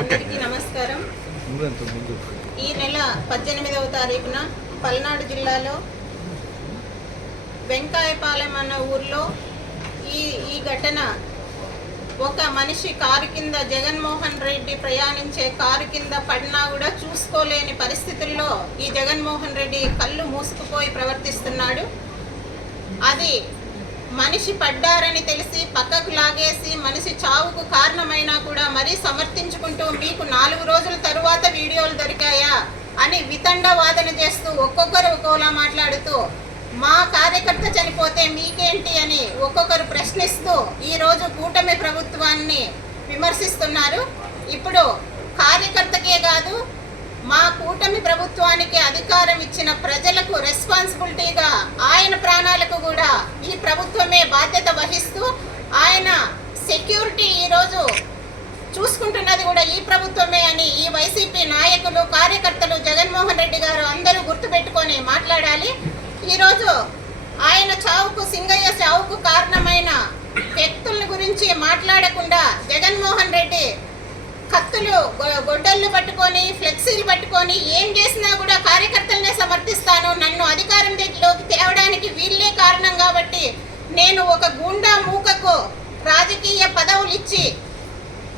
అందరికీ నమస్కారం. ఈ నెల పద్దెనిమిదవ తారీఖున పల్నాడు జిల్లాలో వెంకాయపాలెం అన్న ఊర్లో ఈ ఈ ఘటన ఒక మనిషి కారు కింద జగన్మోహన్ రెడ్డి ప్రయాణించే కారు కింద పడినా కూడా చూసుకోలేని పరిస్థితుల్లో ఈ జగన్మోహన్ రెడ్డి కళ్ళు మూసుకుపోయి ప్రవర్తిస్తున్నాడు. అది మనిషి పడ్డారని తెలిసి పక్కకు లాగేసి మనిషి చావుకు కారణమైనా కూడా మరీ సమర్థించుకుంటూ మీకు నాలుగు రోజుల తరువాత వీడియోలు దొరికాయా అని వితండ వాదన చేస్తూ ఒక్కొక్కరు ఒక్కోలా మాట్లాడుతూ మా కార్యకర్త చనిపోతే మీకేంటి? అని ఒక్కొక్కరు ప్రశ్నిస్తూ ఈరోజు కూటమి ప్రభుత్వాన్ని విమర్శిస్తున్నారు. ఇప్పుడు కార్యకర్తకే కాదు మా కూటమి ప్రభుత్వానికి అధికారం ఇచ్చిన ప్రజల రెస్పాన్సిబిలిటీగా ఆయన ప్రాణాలకు కూడా ఈ ప్రభుత్వమే బాధ్యత వహిస్తూ ఆయన సెక్యూరిటీ ఈరోజు చూసుకుంటున్నది కూడా ఈ ప్రభుత్వమే అని ఈ వైసీపీ నాయకులు కార్యకర్తలు జగన్మోహన్ రెడ్డి గారు అందరూ గుర్తుపెట్టుకొని మాట్లాడాలి. ఈరోజు ఆయన చావుకు సింగయ్య చావుకు కారణమైన వ్యక్తుల గురించి మాట్లాడకుండా జగన్మోహన్ రెడ్డి కత్తులు గొడ్డళ్ళు పట్టుకొని ఫ్లెక్సీలు పట్టుకొని ఏం చేసినా కూడా కార్యకర్తలనే సమర్థ నేను ఒక గూండా మూకకు రాజకీయ పదవులు ఇచ్చి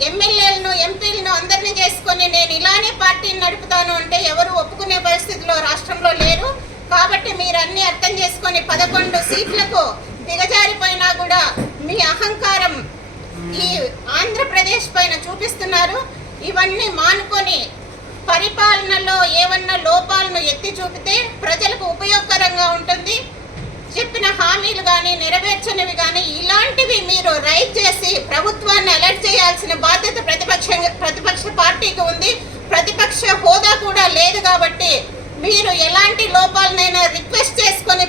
ఎమ్మెల్యేలను ఎంపీలను అందరినీ చేసుకొని నేను ఇలానే పార్టీని నడుపుతాను అంటే ఎవరు ఒప్పుకునే పరిస్థితిలో రాష్ట్రంలో లేరు. కాబట్టి మీరు అన్ని అర్థం చేసుకొని పదకొండు సీట్లకు దిగజారిపోయినా కూడా మీ అహంకారం ఈ ఆంధ్రప్రదేశ్ పైన చూపిస్తున్నారు. ఇవన్నీ మానుకొని పరిపాలనలో ఏమన్నా లోపాలను ఎత్తి చూపితే ప్రజలకు ఉపయోగకరంగా ఉంటుంది. చెప్పిన హామీలు కానీ కానీ ఇలాంటివి మీరు రైట్ చేసి ప్రభుత్వాన్ని అలర్ట్ చేయాల్సిన బాధ్యత ప్రతిపక్ష ప్రతిపక్ష పార్టీకి ఉంది. ప్రతిపక్ష హోదా కూడా లేదు కాబట్టి మీరు ఎలాంటి లోపాలనైనా రిక్వెస్ట్ చేసుకొని